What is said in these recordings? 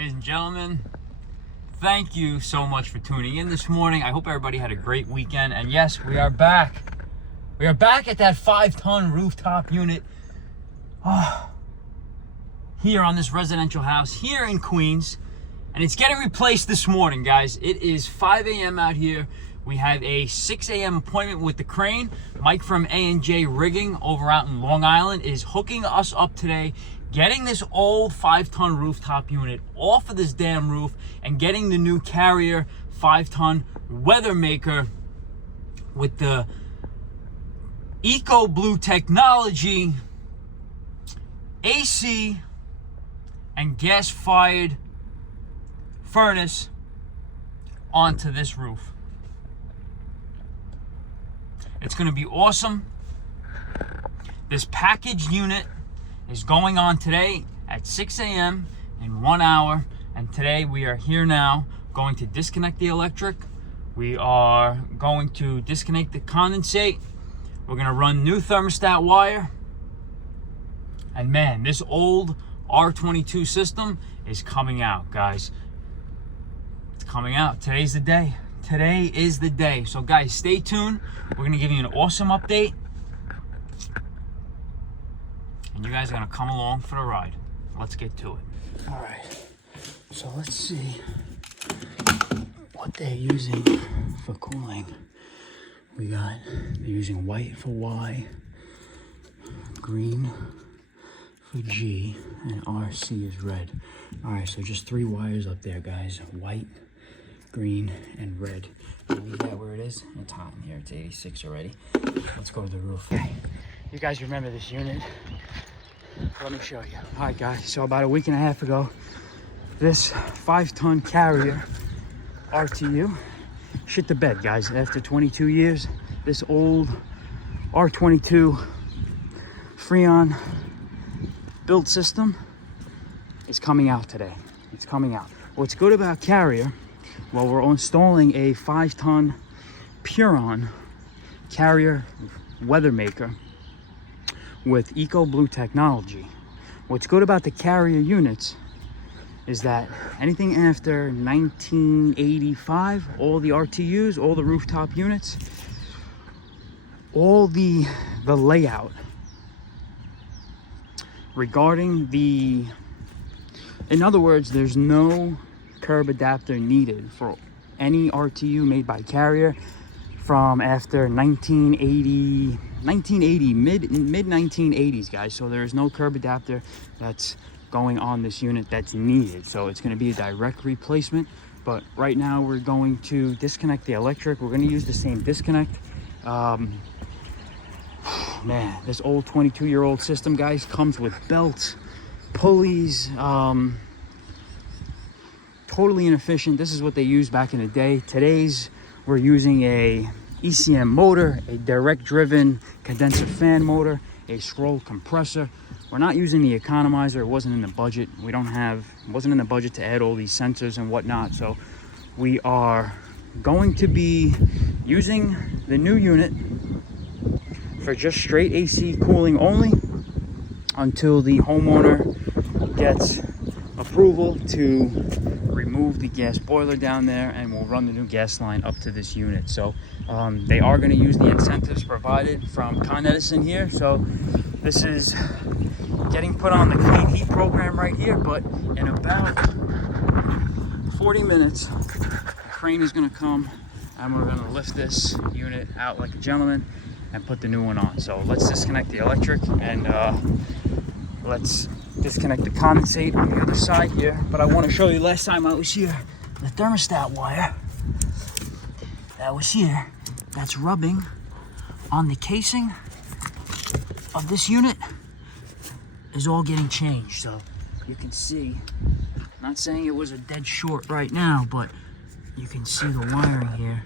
Ladies and gentlemen, thank you so much for tuning in this morning. I hope everybody had a great weekend. And yes, we are back. We are back at that 5-ton rooftop unit here on this residential house here in Queens. And it's getting replaced this morning, guys. It is 5 a.m. out here. We have a 6 a.m. appointment with the crane. Mike from A&J Rigging over out in Long Island is hooking us up today, getting this old 5-ton rooftop unit off of this damn roof and getting the new Carrier 5-ton Weathermaker with the Eco Blue technology, AC and gas-fired furnace onto this roof. It's going to be awesome. This package unit is going on today at 6 a.m. in 1 hour. And today we are here now going to disconnect the electric. We are going to disconnect the condensate. We're going to run new thermostat wire. And man, this old R22 system is coming out, guys. It's coming out. Today's the day. Today is the day. So guys, stay tuned. We're going to give you an awesome update. And you guys are going to come along for the ride. Let's get to it. All right. So let's see what they're using for cooling. They're using white for Y, green for G, and RC is red. All right, so just 3 wires up there, guys. White, green, and red. Leave that where it is. It's hot in here. It's 86 already. Let's go to the roof. Okay. You guys remember this unit? Let me show you. All right, guys. So about a week and a half ago, this 5-ton Carrier RTU shit the bed, guys. After 22 years, this old R22 Freon build system is coming out today. It's coming out. What's good about Carrier, well, we're installing a 5-ton Puron Carrier Weathermaker with Eco Blue technology. What's good about the Carrier units is that anything after 1985, all the RTUs, all the rooftop units, all the layout regarding the, in other words, there's no curb adapter needed for any RTU made by Carrier from after 1980, mid 1980s, guys. So there's no curb adapter that's going on this unit that's needed. So it's going to be a direct replacement. But right now we're going to disconnect the electric. We're going to use the same disconnect. Man, this old 22-year-old system, guys, comes with belts, pulleys, totally inefficient. This is what they used back in the day. Today's, we're using a ECM motor, a direct driven condenser fan motor, a scroll compressor. We're not using the economizer. It wasn't in the budget. It wasn't in the budget to add all these sensors and whatnot. So we are going to be using the new unit for just straight AC cooling only until the homeowner gets approval to remove the gas boiler down there, and we'll run the new gas line up to this unit. So they are going to use the incentives provided from Con Edison here. So this is getting put on the clean heat program right here, but in about 40 minutes, the crane is going to come and we're going to lift this unit out like a gentleman and put the new one on. So let's disconnect the electric and let's disconnect the condensate on the other side here. But I want to show you, last time I was here, the thermostat wire that was here, that's rubbing on the casing of this unit, is all getting changed. So you can see, not saying it was a dead short right now, but you can see the wiring here.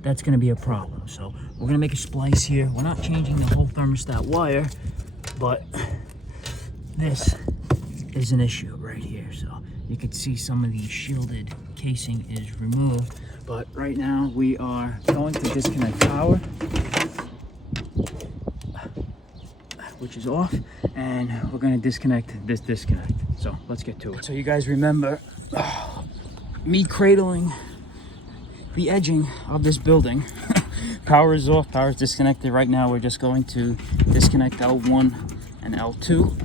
That's going to be a problem. So we're going to make a splice here. We're not changing the whole thermostat wire, but this is an issue right here. So you can see some of the shielded casing is removed, but right now we are going to disconnect power, which is off, and we're going to disconnect this disconnect. So let's get to it. So you guys remember me cradling the edging of this building. Power is off, power is disconnected. Right now we're just going to disconnect L1 and L2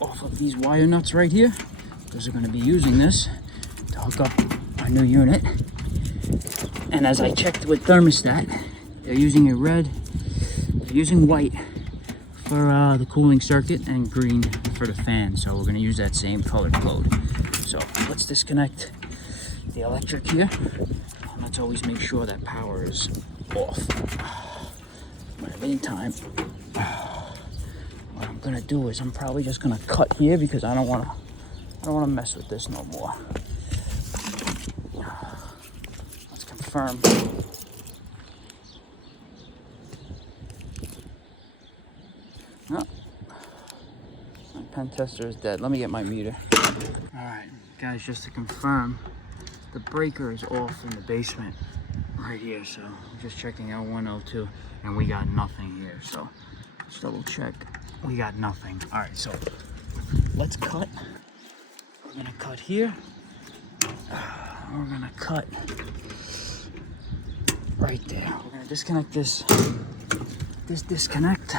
off of these wire nuts right here, because we're going to be using this to hook up our new unit. And as I checked with Thermostat, they're using a red, they're using white for the cooling circuit and green for the fan. So we're going to use that same colored code. So let's disconnect the electric here. Let's always make sure that power is off. But in the meantime, what I'm gonna do is I'm probably just gonna cut here because I don't wanna mess with this no more. Let's confirm. No, my pen tester is dead. Let me get my meter. All right, guys, just to confirm, the breaker is off in the basement right here. So I'm just checking L1, L2, and we got nothing here. So let's double check. We got nothing. All right, so let's cut. We're gonna cut here. We're gonna cut right there. We're gonna disconnect this disconnect.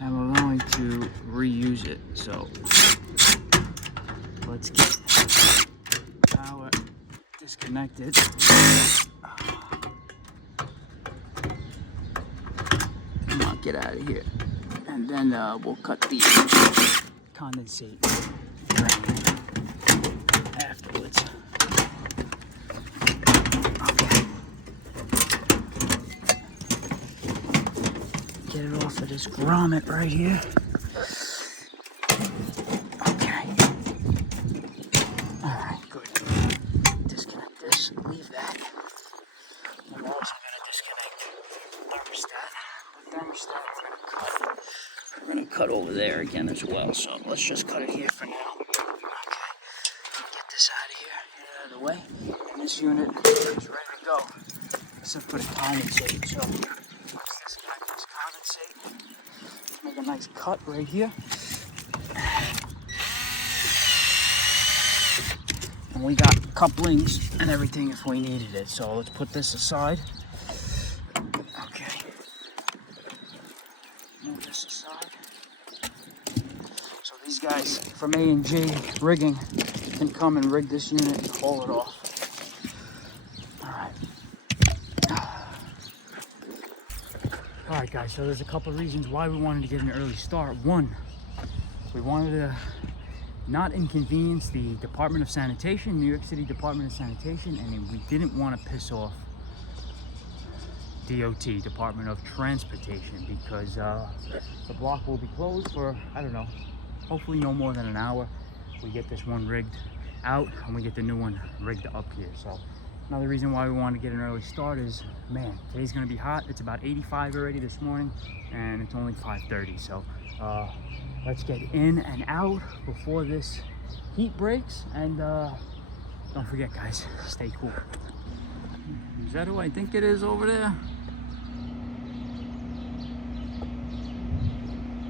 And we're going to reuse it. So let's get power disconnected. Come on, get out of here. And then we'll cut the condensate afterwards. Okay. Get it off of this grommet right here. Okay. Alright, good. Disconnect this, leave that. I'm also gonna disconnect thermostat. The thermostat we're gonna cut over there again as well. So let's just cut it here for now. Okay. Get this out of here, get it out of the way. And this unit is ready to go. Let's put a condensate. So let's disconnect this condensate. Let's make a nice cut right here. And we got couplings and everything if we needed it. So let's put this aside. Okay. Move this aside. So these guys from A&G rigging can come and rig this unit and haul it off. Alright guys, so there's a couple of reasons why we wanted to get an early start. One, we wanted to not inconvenience the Department of Sanitation, New York City Department of Sanitation, and we didn't want to piss off DOT, Department of Transportation, because the block will be closed for, I don't know, hopefully no more than an hour. We get this one rigged out and we get the new one rigged up here. So another reason why we want to get an early start is, man, today's going to be hot. It's about 85 already this morning and it's only 5:30. So let's get in and out before this heat breaks. And don't forget, guys, stay cool. Is that who I think it is over there?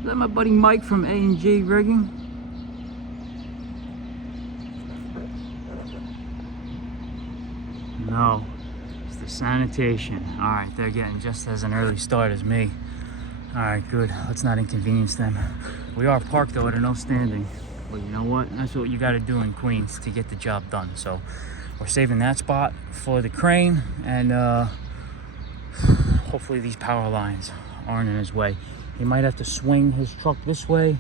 Is that my buddy Mike from A&G Rigging? No, it's the sanitation. All right, they're getting just as an early start as me. All right, good. Let's not inconvenience them. We are parked though at a no standing. But you know what? That's what you got to do in Queens to get the job done. So we're saving that spot for the crane, and hopefully these power lines aren't in his way. He might have to swing his truck this way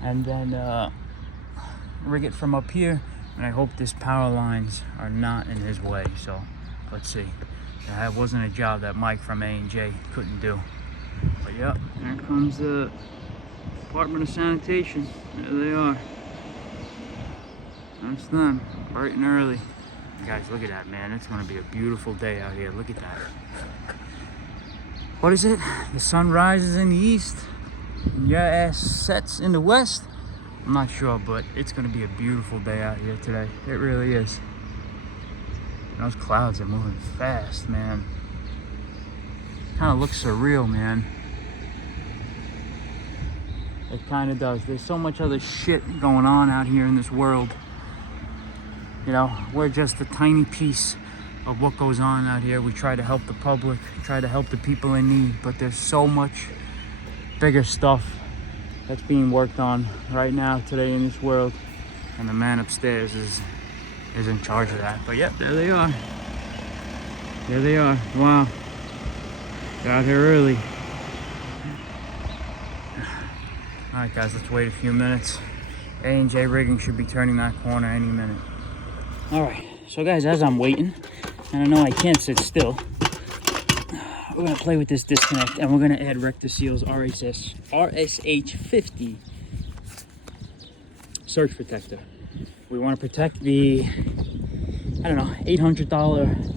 and then rig it from up here. And I hope these power lines are not in his way. So let's see. That wasn't a job that Mike from A&J couldn't do. But yep, there comes the Department of Sanitation. There they are. That's them, bright and early. Guys, look at that, man. It's gonna be a beautiful day out here. Look at that. What is it? The sun rises in the east and your ass sets in the west? I'm not sure, but it's gonna be a beautiful day out here today. It really is. And those clouds are moving fast, man. Kind of looks surreal, man. It kind of does. There's so much other shit going on out here in this world. You know, we're just a tiny piece of what goes on out here. We try to help the public, try to help the people in need, but there's so much bigger stuff that's being worked on right now today in this world, and the man upstairs is in charge of that. But yep, there they are. There they are. Wow. They're out here early. All right, guys, let's wait a few minutes. A&J Rigging should be turning that corner any minute. All right, so guys, as I'm waiting, and I know I can't sit still, we're gonna play with this disconnect, and we're gonna add Rector-Seal's RSH50 surge protector. We want to protect the, I don't know, $800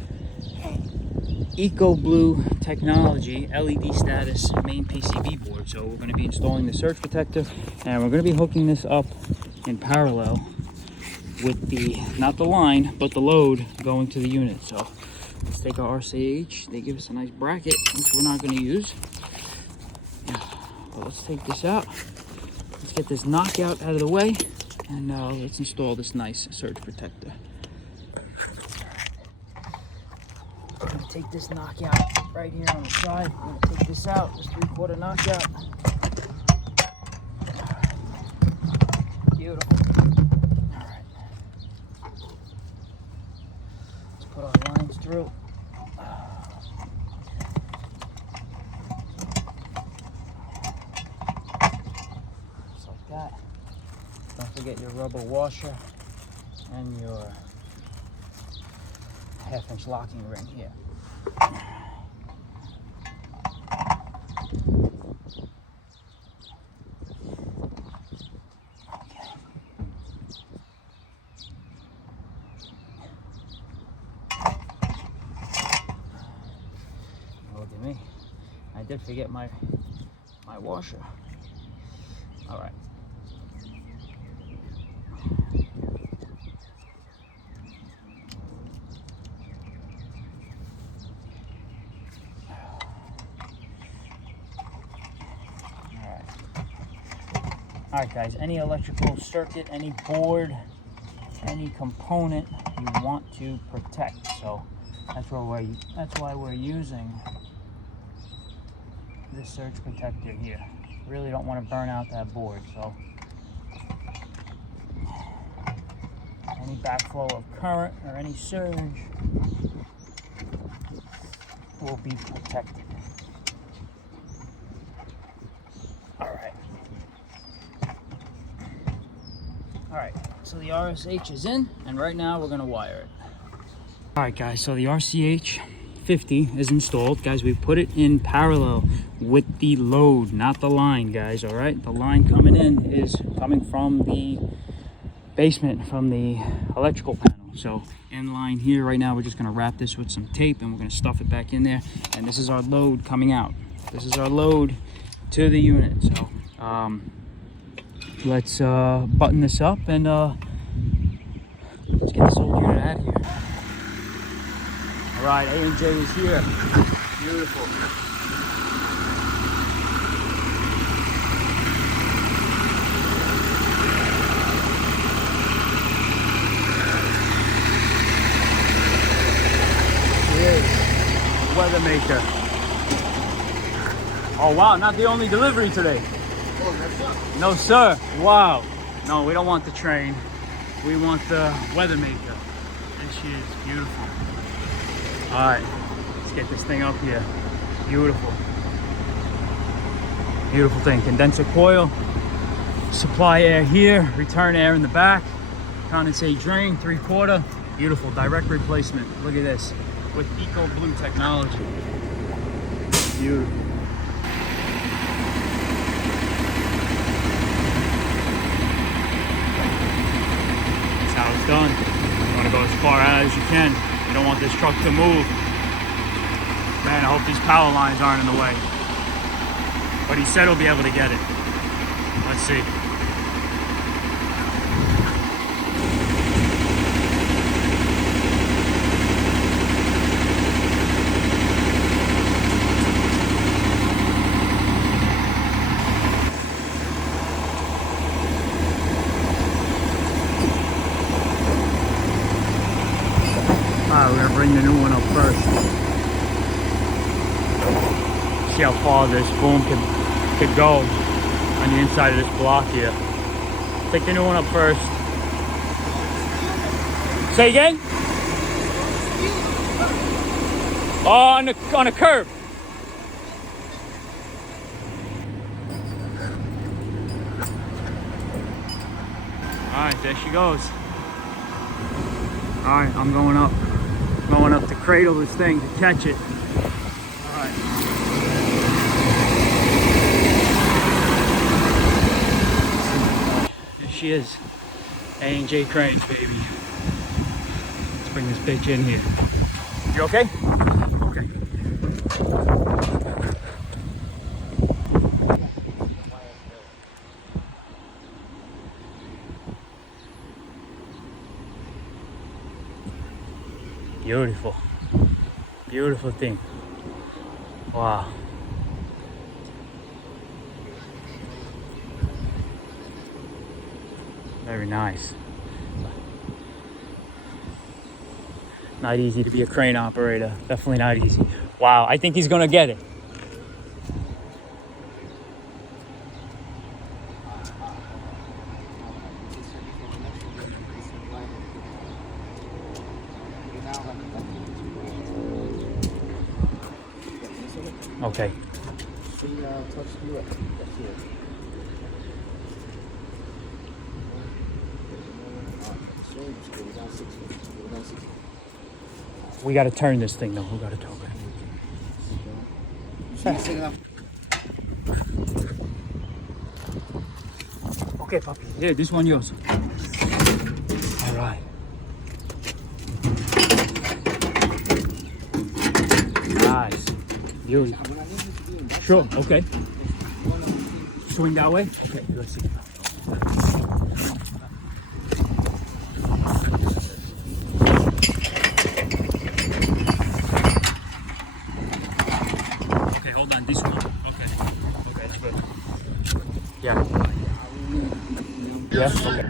Eco Blue Technology LED status main PCB board. So we're going to be installing the surge protector, and we're going to be hooking this up in parallel with the, not the line, but the load going to the unit. So let's take our RCH. They give us a nice bracket, which we're not going to use. But let's take this out. Let's get this knockout out of the way, and let's install this nice surge protector. I'm going to take this knockout right here on the side. I'm going to take this out, this 3/4 knockout. Beautiful. All right. Let's put our lines through. Just like that. Don't forget your rubber washer and your 1/2-inch locking ring here. Look at me. I did forget my washer. All right. Alright guys, any electrical circuit, any board, any component you want to protect. So that's why we're using this surge protector here. Really don't want to burn out that board, so any backflow of current or any surge will be protected. Alright, so the RSH is in, and right now we're going to wire it. Alright guys, so the RCH50 is installed. Guys, we put it in parallel with the load, not the line, guys, alright? The line coming in is coming from the basement, from the electrical panel. So in line here right now, we're just going to wrap this with some tape, and we're going to stuff it back in there. And this is our load coming out. This is our load to the unit. So let's button this up, and let's get this old unit out of here. All right, A&J is here. Beautiful. Here is Weathermaker. Oh wow, not the only delivery today. No sir. Wow. No, we don't want the train. We want the Weathermaker. This shit is beautiful. Alright, let's get this thing up here. Beautiful. Beautiful thing. Condenser coil. Supply air here. Return air in the back. Condensate drain, 3/4. Beautiful. Direct replacement. Look at this. With Eco Blue technology. Beautiful. It's done. You want to go as far out as you can. You don't want this truck to move. Man, I hope these power lines aren't in the way. But he said he'll be able to get it. Let's see. far this boom could go on the inside of this block here. Take the new one up first. Say again? Oh, on a curb. All right, there she goes. All right, I'm going up to cradle this thing to catch it. All right. There she is. A&J cranes, baby. Let's bring this bitch in here. You okay? Okay. Beautiful. Beautiful thing. Wow. Very nice. Not easy to be a crane operator. Definitely not easy. Wow, I think he's gonna get it. Okay. We got to turn this thing though. We got to turn it. Okay, puppy. Yeah, this one yours. All right. Nice. Beautiful. Sure. Okay. Swing that way. Okay. Let's see. This one. Okay. Okay, that's good. Yeah. Yeah, okay.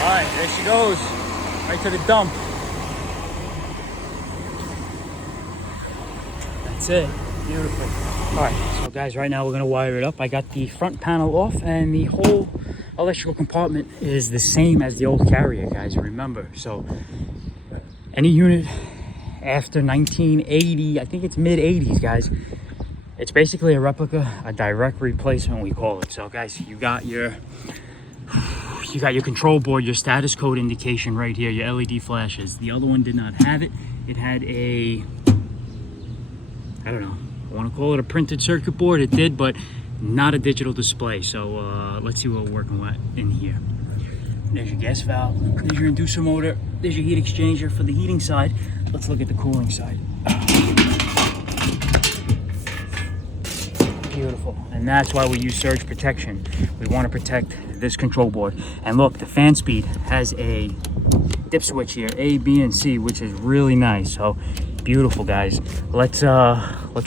Alright, there she goes. Right to the dump. That's it. Beautiful. Alright, so guys, right now we're gonna wire it up. I got the front panel off and the whole electrical compartment is the same as the old carrier, guys, remember. So any unit after 1980, I think it's mid 80s, guys, it's basically a replica, a direct replacement, we call it. So guys, you got your control board, your status code indication right here, your LED flashes. The other one did not have it. It had a, I don't know, I want to call it a printed circuit board. It did, but not a digital display. So let's see what we're working with in here. There's your gas valve, there's your inducer motor, there's your heat exchanger for the heating side. Let's look at the cooling side. Beautiful. And that's why we use surge protection. We want to protect this control board. And look, the fan speed has a dip switch here, A, B, and C, which is really nice. So beautiful, guys. Let's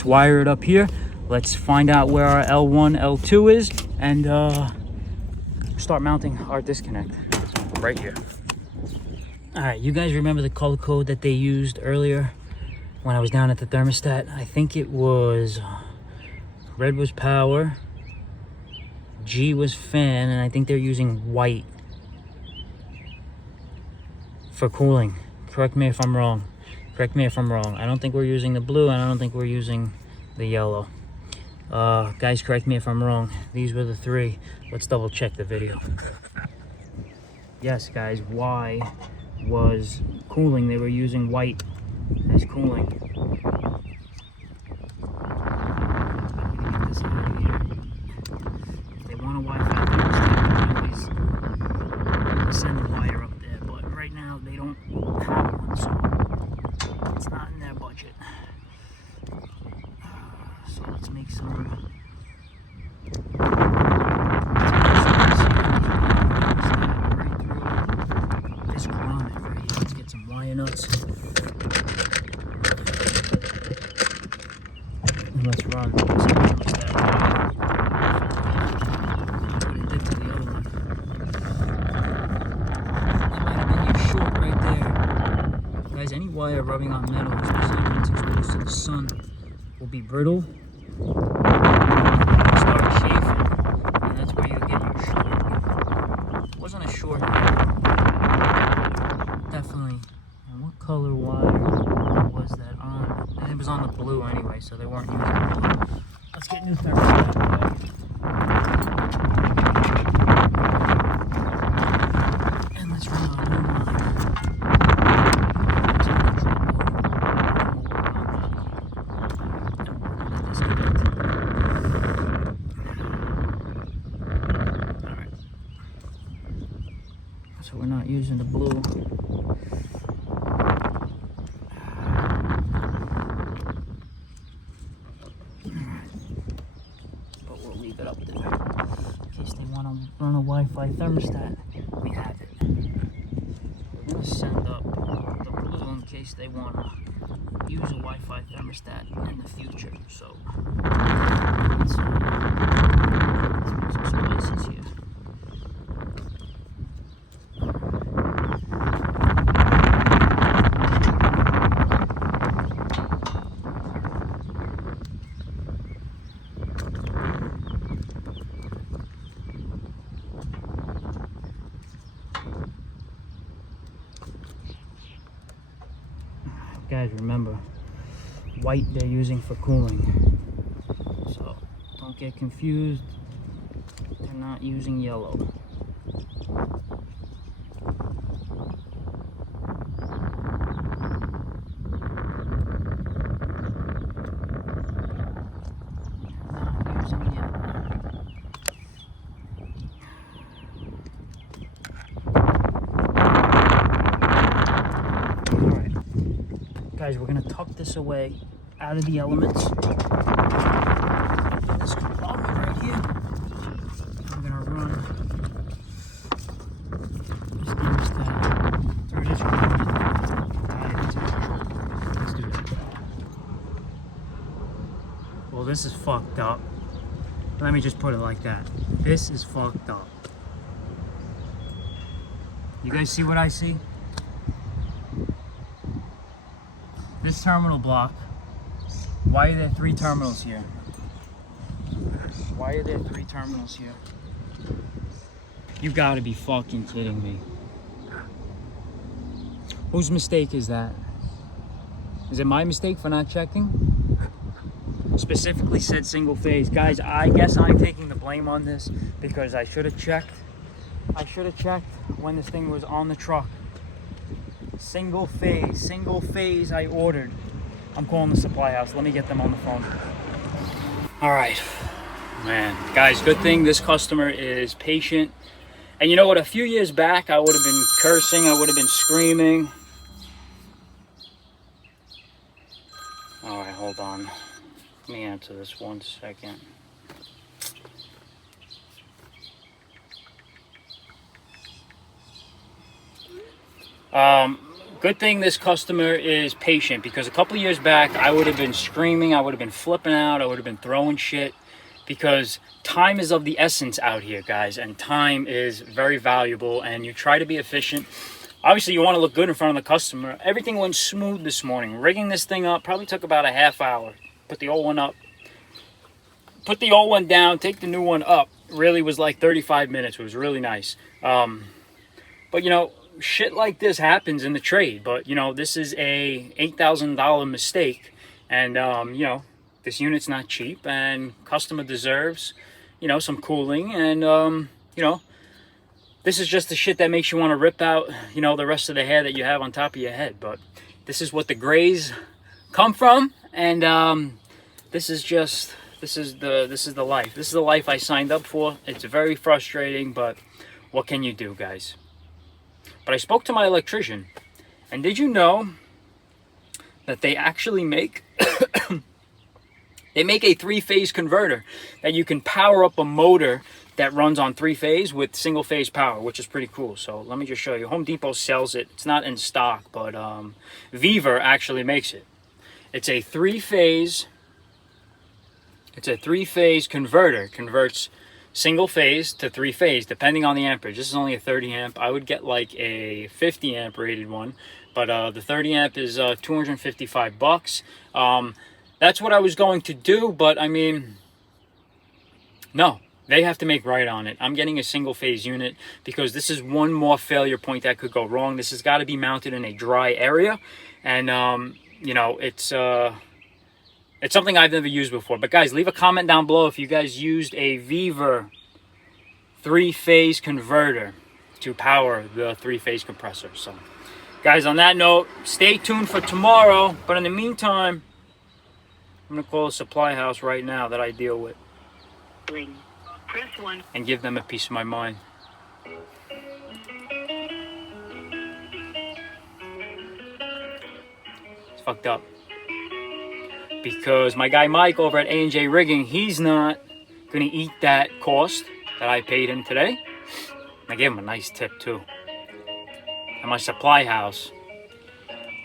wire it up here. Let's find out where our L1, L2 is, and start mounting our disconnect right here. All right, you guys remember the color code that they used earlier when I was down at the thermostat? I think it was red was power, G was fan, and I think they're using white for cooling. Correct me if I'm wrong. Correct me if I'm wrong. I don't think we're using the blue, and I don't think we're using the yellow. Guys, correct me if I'm wrong. These were the three. Let's double check the video. Yes, guys, Y was cooling. They were using white as cooling. Get this out of here. If they want a Wi-Fi thermostat, they can always send the wire up there. But right now, they don't have one, so it's not in their budget. So let's make some. This grommet right here. Let's get some wire nuts. And let's run this thermostat. What it did to the other one. wire rubbing on metal, especially when it's exposed to the sun, will be brittle, start chafing, and that's where you'll get your short. It wasn't a short, definitely. And what color wire was that on? And it was on the blue anyway, so they weren't using blue. Let's get new thermostat. And let's run our new line. So we're not using the blue. But we'll leave it up there. In case they want to run a Wi-Fi thermostat, we have it. We're going to send up the blue in case they want to use a Wi-Fi thermostat in the future. So let's make some splices here. Guys, remember, white they're using for cooling, so don't get confused. They're not using yellow. Guys, we're gonna tuck this away out of the elements. This compartment right here. I'm gonna run this thermostat through this compartment. Let's do that. Well, this is fucked up. Let me just put it like that. This is fucked up. You guys see what I see? This terminal block, why are there 3 terminals here? Why are there 3 terminals here? You gotta be fucking kidding me. Whose mistake is that? Is it my mistake for not checking? Specifically said single phase. Guys, I guess I'm taking the blame on this because I should have checked. I should have checked when this thing was on the truck. Single phase I ordered. I'm calling the supply house. Let me get them on the phone. All right, man, guys, good thing this customer is patient. And you know what, a few years back I would have been cursing, I would have been screaming. All right, hold on, let me answer this 1 second. Good thing this customer is patient, because a couple years back I would have been screaming, I would have been flipping out, I would have been throwing shit, because time is of the essence out here, guys, and time is very valuable, and you try to be efficient. Obviously you want to look good in front of the customer. Everything went smooth this morning. Rigging this thing up probably took about a half hour. Put the old one up, put the old one down, take the new one up. Really was like 35 minutes. It was really nice. But you know, shit like this happens in the trade, but you know, this is a $8,000 mistake, and you know, this unit's not cheap, and customer deserves, you know, some cooling, and you know, this is just the shit that makes you want to rip out, you know, the rest of the hair that you have on top of your head. But this is what the grays come from, and this is the life. This is the life I signed up for. It's very frustrating, but what can you do, guys? But I spoke to my electrician, and did you know that they actually make they make a 3-phase converter that you can power up a motor that runs on 3-phase with single-phase power, which is pretty cool. So let me just show you. Home Depot sells it. It's not in stock, but Viver actually makes it. It's a 3-phase. It's a 3-phase converter. Converts single phase to 3-phase, depending on the amperage. This is only a 30 amp. I would get like a 50 amp rated one, but the 30 amp is $255. That's what I was going to do, but I mean, no. They have to make right on it. I'm getting a single phase unit because this is one more failure point that could go wrong. This has got to be mounted in a dry area. And, you know, it's something I've never used before. But guys, leave a comment down below if you guys used a Viver 3-phase converter to power the 3-phase compressor. So, guys, on that note, stay tuned for tomorrow. But in the meantime, I'm going to call a supply house right now that I deal with. Press 1 and give them a piece of my mind. It's fucked up. Because my guy Mike over at A&J Rigging, he's not going to eat that cost that I paid him today. I gave him a nice tip too. And my supply house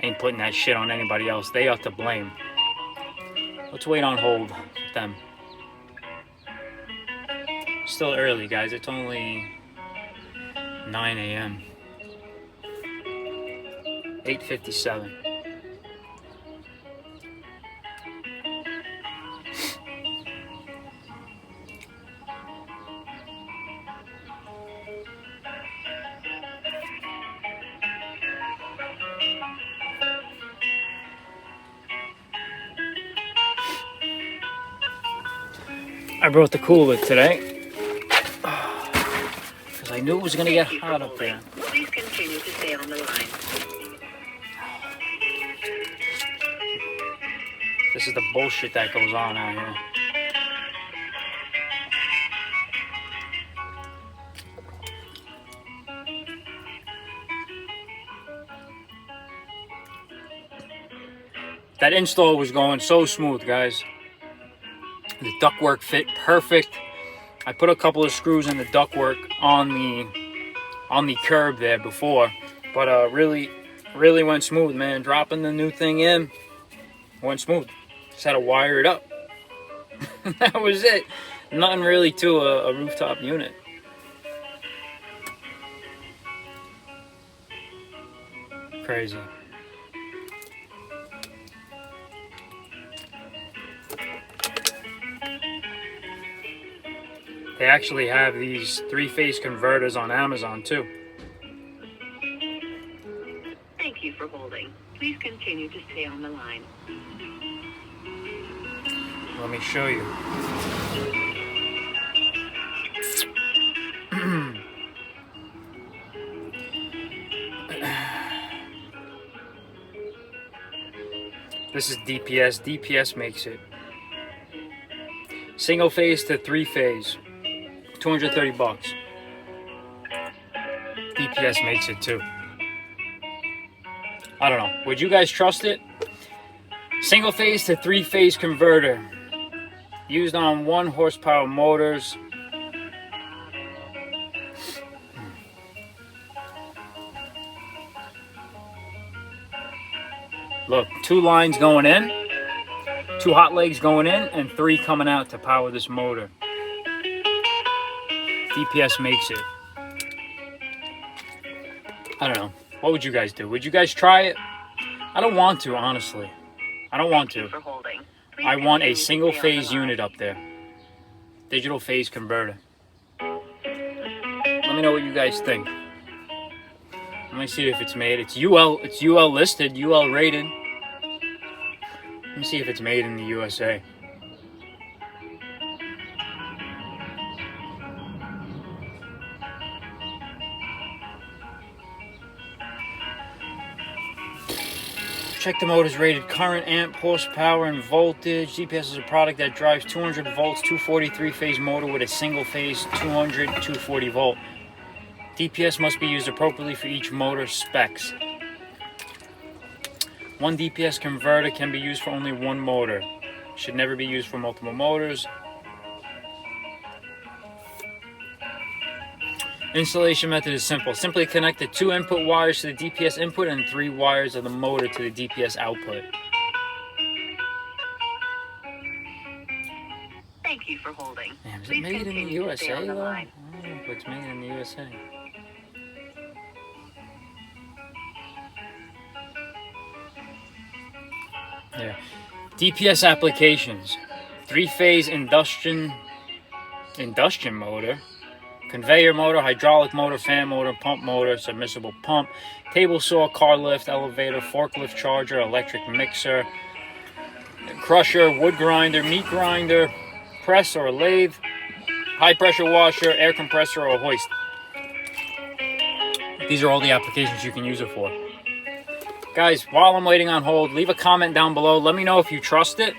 ain't putting that shit on anybody else. They are to blame. Let's wait on hold with them. Still early, guys. It's only 9 a.m. 8:57. I brought the cooler today. I knew it was going to get hot up there. Please continue to stay on the line. This is the bullshit that goes on out here. That install was going so smooth, guys. The ductwork fit perfect. I put a couple of screws in the ductwork on the curb there before, but really went smooth, man. Dropping the new thing in went smooth. Just had to wire it up. That was it. Nothing really to a rooftop unit. Crazy. They actually have these 3-phase converters on Amazon too. Thank you for holding. Please continue to stay on the line. Let me show you. This is DPS. DPS makes it. Single phase to 3-phase. $230. DPS makes it too. I don't know. Would you guys trust it? Single phase to 3-phase converter. Used on 1 horsepower motors. Look, 2 lines going in, 2 hot legs going in, and 3 coming out to power this motor. DPS makes it. I don't know. What would you guys do? Would you guys try it? I don't want to, honestly. I don't want to. I want a single phase unit up there. Digital phase converter. Let me know what you guys think. Let me see if it's made. It's UL listed, UL rated. Let me see if it's made in the USA. Check the motor's rated current, amp, horsepower, and voltage. DPS is a product that drives 200 volts, 240 3-phase motor with a single phase 200, 240 volt. DPS must be used appropriately for each motor specs. 1 DPS converter can be used for only 1 motor. Should never be used for multiple motors. Installation method is simple. Simply connect the 2 input wires to the DPS input and 3 wires of the motor to the DPS output. Thank you for holding. Man, Is it Please made in the continue to stay USA on the though? line. I don't know if it's made in the USA. Yeah. DPS applications. 3-phase induction motor. Conveyor motor, hydraulic motor, fan motor, pump motor, submersible pump, table saw, car lift, elevator, forklift charger, electric mixer, crusher, wood grinder, meat grinder, press or lathe, high pressure washer, air compressor or hoist. These are all the applications you can use it for. Guys, while I'm waiting on hold, leave a comment down below. Let me know if you trust it.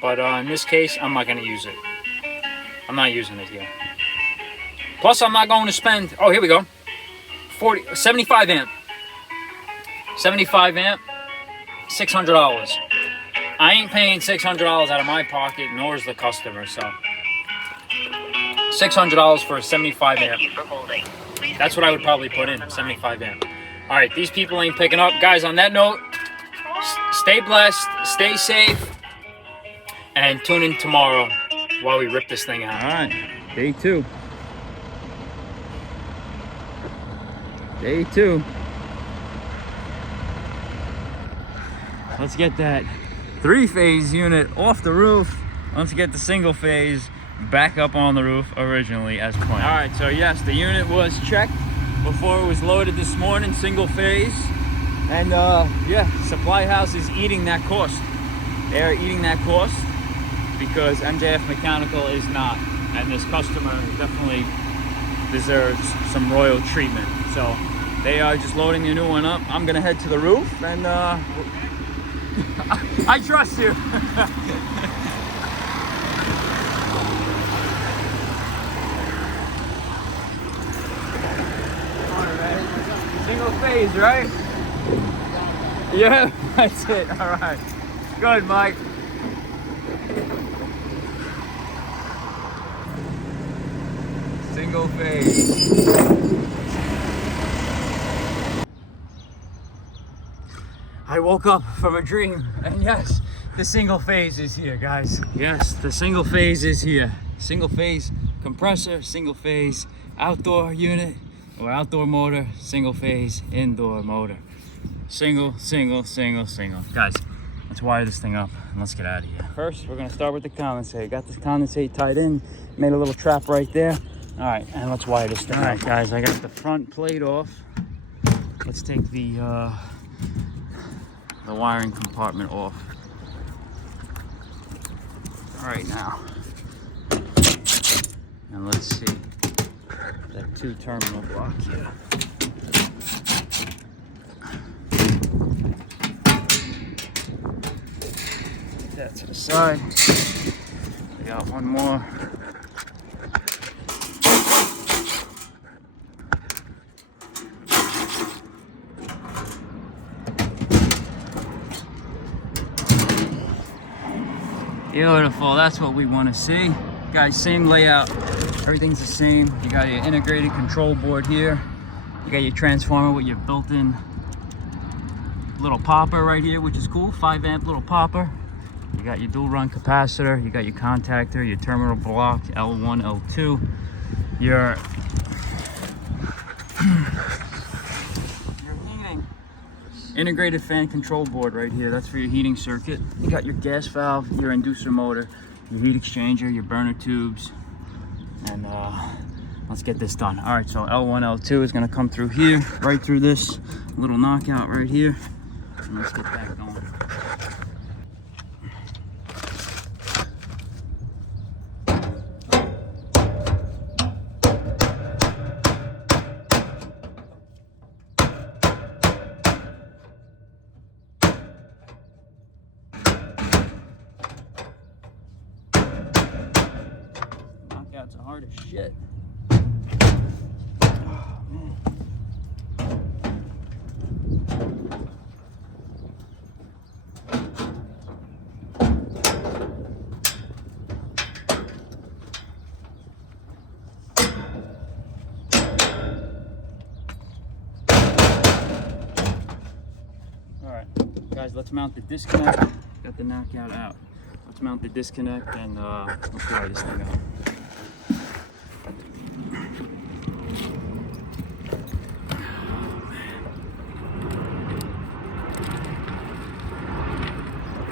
But in this case, I'm not going to use it. I'm not using it yet. Plus, I'm not going to spend... Oh, here we go. 75 amp. 75 amp. $600. I ain't paying $600 out of my pocket, nor is the customer, so... $600 for a 75 amp. Thank you for holding. Please That's what I would probably put in, 75 amp. All right, these people ain't picking up. Guys, on that note, stay blessed, stay safe, and tune in tomorrow while we rip this thing out. All right, day 2. Day 2. Let's get that 3-phase unit off the roof. Let's get the single phase back up on the roof originally as planned. All right, so yes, the unit was checked before it was loaded this morning, single phase. And yeah, Supply House is eating that cost. They're eating that cost because MJF Mechanical is not. And this customer definitely deserves some royal treatment. So they are just loading the new one up. I'm gonna head to the roof and I trust you. Single phase, right? Yeah, that's it. All right. Good, Mike. Single phase. I woke up from a dream, and yes, the single phase is here, guys. Yes, the single phase is here. Single phase compressor, single phase outdoor unit or outdoor motor, single phase indoor motor. Single. Guys, let's wire this thing up and let's get out of here. First, we're gonna start with the condensate. Got this condensate tied in, made a little trap right there. All right, and let's wire this thing. All right, guys, I got the front plate off. Let's take the wiring compartment off. All right, now. And let's see that 2-terminal block here. Put that to the side. We got one more. Beautiful, that's what we want to see. Guys, same layout, everything's the same. You got your integrated control board here. You got your transformer with your built-in little popper right here, which is cool, 5 amp little popper. You got your dual run capacitor, you got your contactor, your terminal block, L1, L2, your heating. Integrated fan control board right here, that's for your heating circuit. You got your gas valve, your inducer motor, your heat exchanger, your burner tubes, and let's get this done. All right, so L1, L2 is gonna come through here, right through this little knockout right here, and let's get that going. Knockouts are hard as shit. Oh, man. All right, guys, let's mount the disconnect. Got the knockout out. Let's mount the disconnect and let's wire this thing up.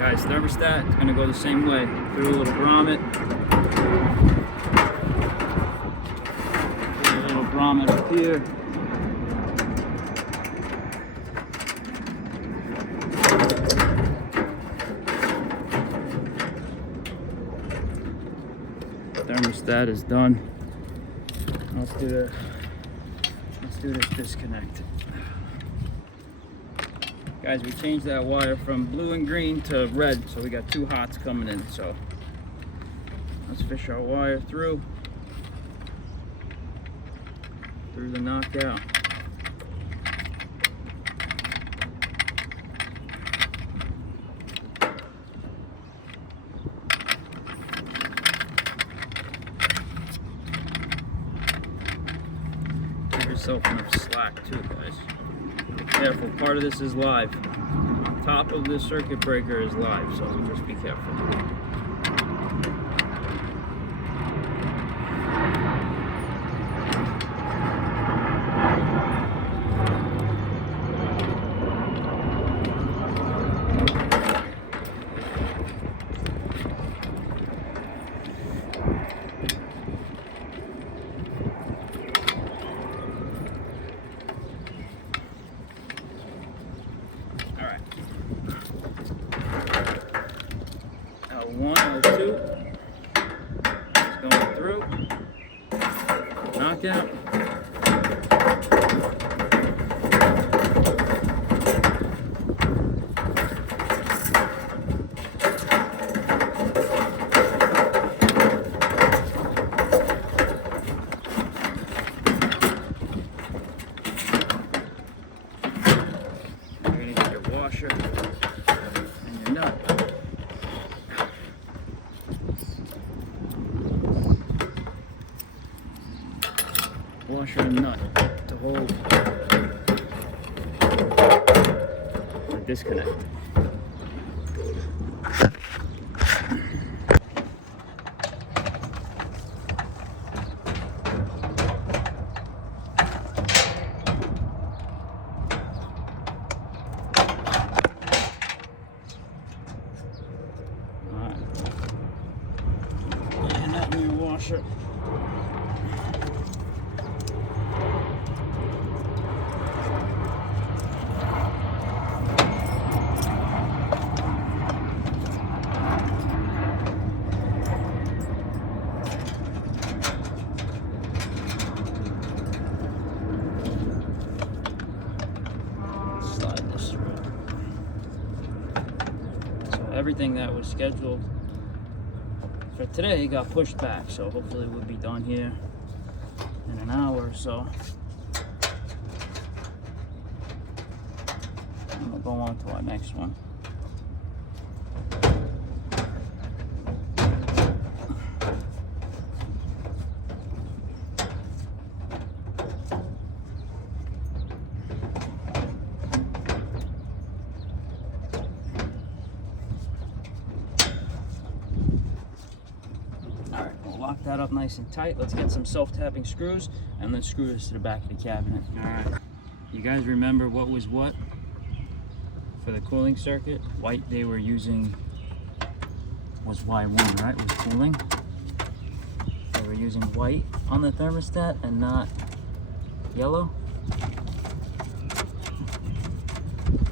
Guys, thermostat is gonna go the same way. Through a little grommet. Through a little grommet up here. Thermostat is done. Let's do this disconnect. Guys, we changed that wire from blue and green to red, so we got 2 hots coming in. So let's fish our wire through the knockout. Give yourself enough slack too, guys. Be careful, part of this is live. Top of this circuit breaker is live, so just be careful. L1, L2, it's going through, knockout. You're gonna get your washer and your nut. Washer and nut to hold the disconnect. Alright. Put your nut in your washer. Slide this through. So everything that was scheduled for today got pushed back, so hopefully we'll be done here in an hour or so. And we'll go on to our next one. Lock that up nice and tight. Let's get some self-tapping screws and let's screw this to the back of the cabinet. All right, you guys remember what was what for the cooling circuit? White they were using was Y1, right? Was cooling. They were using white on the thermostat and not yellow.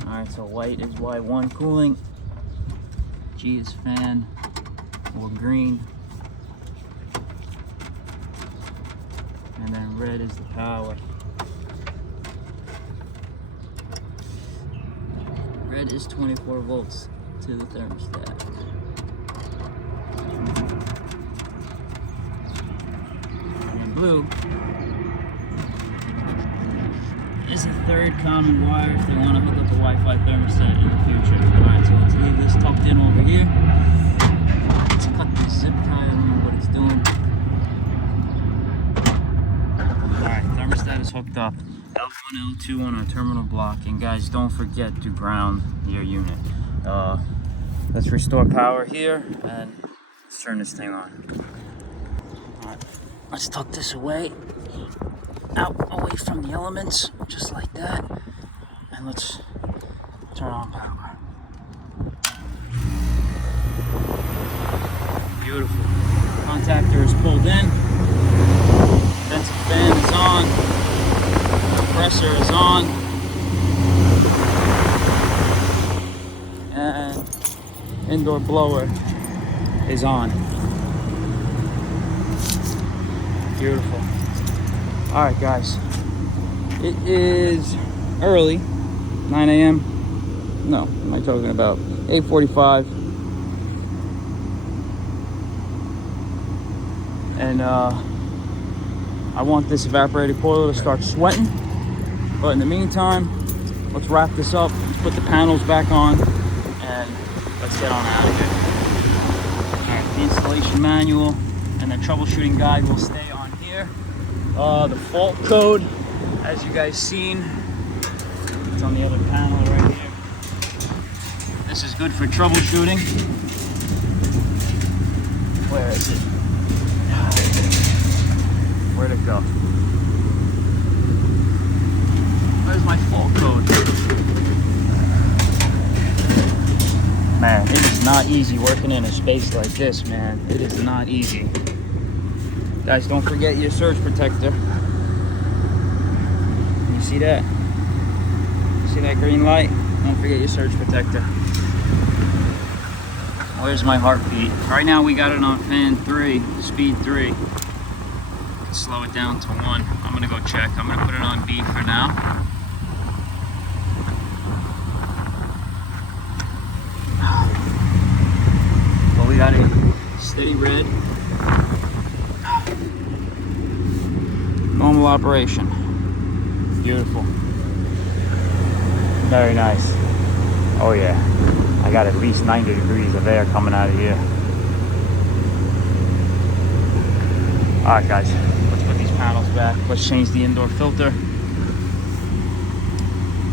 All right, so white is Y1 cooling, G is fan, or green. And then red is the power. Red is 24 volts to the thermostat. And then blue is the third common wire if they want to hook up a Wi-Fi thermostat in the future. Alright, so let's leave this tucked in over here. Let's cut this zip tie, I don't know what it's doing. Thermostat is hooked up. L1, L2 on our terminal block, and guys, don't forget to ground your unit. Let's restore power here, and let's turn this thing on. All right, let's tuck this away, out away from the elements, just like that, and let's turn on power. Beautiful. Contactor is pulled in. Condenser fan is on. Compressor is on. And indoor blower is on. Beautiful. All right, guys. It is early, 9 a.m. No, what am I talking about? 8:45. And I want this evaporator coil to start sweating. But in the meantime, let's wrap this up. Let's put the panels back on and let's get on out of here. All right, the installation manual and the troubleshooting guide will stay on here. The fault code, as you guys seen, it's on the other panel right here. This is good for troubleshooting. Where is it? Where'd it go? Where's my fault code? Man, it is not easy working in a space like this, man. It is not easy. Guys, don't forget your surge protector. You see that? See that green light? Don't forget your surge protector. Where's my heartbeat? Right now we got it on fan 3, speed 3. Slow it down to 1. I'm gonna go check. I'm gonna put it on B for now. Well, we got a steady red. Normal operation. Beautiful. Very nice. Oh yeah. I got at least 90 degrees of air coming out of here. All right, guys. Let's put these panels back. Let's change the indoor filter.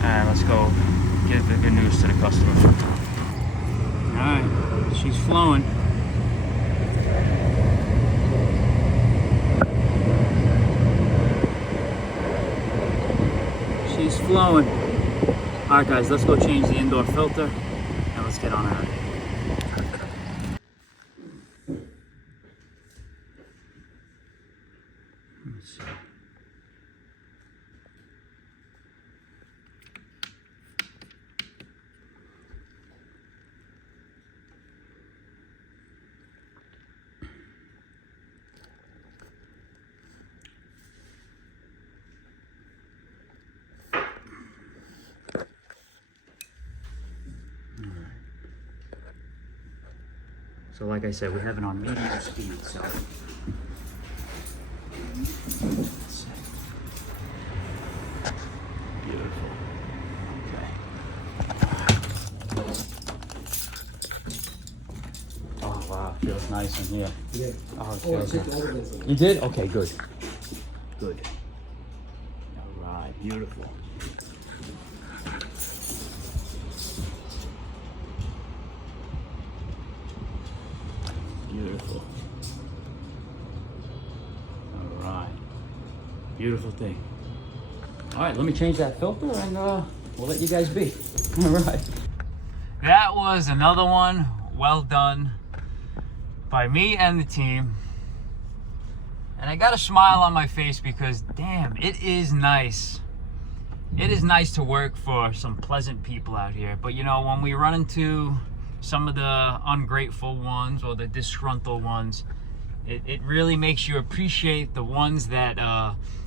And let's go give the good news to the customer. All right. She's flowing. She's flowing. All right, guys, let's go change the indoor filter and let's get on out of here. Let's see. So like I said, we have it on medium speed, so. Beautiful. Okay. Oh wow, feels nice in here. Yeah. Oh, it Oh, I feels checked nice. all of this. You did? Okay, good. Good. All right, beautiful. Beautiful. All right. Beautiful thing. All right, let me change that filter and we'll let you guys be. All right. That was another one well done by me and the team. And I got a smile on my face because, damn, it is nice. It is nice to work for some pleasant people out here. But, you know, when we run into some of the ungrateful ones or the disgruntled ones, it really makes you appreciate the ones that,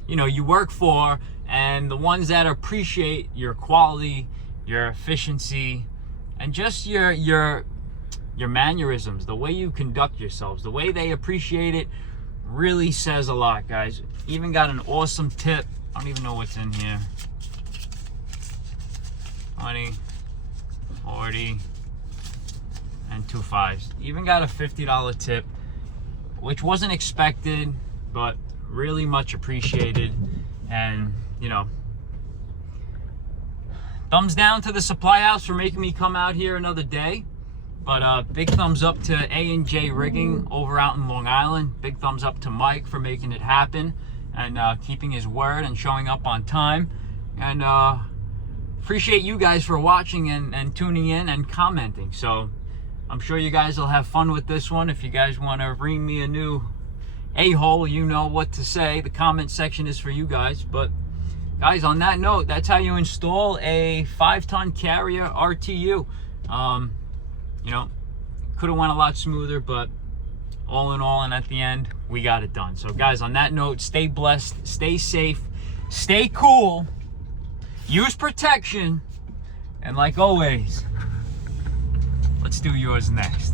you know, you work for, and the ones that appreciate your quality, your efficiency, and just your mannerisms, the way you conduct yourselves, the way they appreciate it really says a lot, guys. Even got an awesome tip. I don't even know what's in here. 20, 40, and 2 5s. Even got a $50 tip, which wasn't expected, but really much appreciated. And, you know, thumbs down to the supply house for making me come out here another day. But big thumbs up to A&J Rigging over out in Long Island. Big thumbs up to Mike for making it happen and keeping his word and showing up on time. And appreciate you guys for watching and tuning in and commenting. So I'm sure you guys will have fun with this one. If you guys want to ring me a new a-hole, you know what to say. The comment section is for you guys. But guys, on that note, that's how you install a 5-ton Carrier RTU. You know, could have went a lot smoother, but all in all, and at the end, we got it done. So guys, on that note, stay blessed, stay safe, stay cool, use protection, and like always, let's do yours next.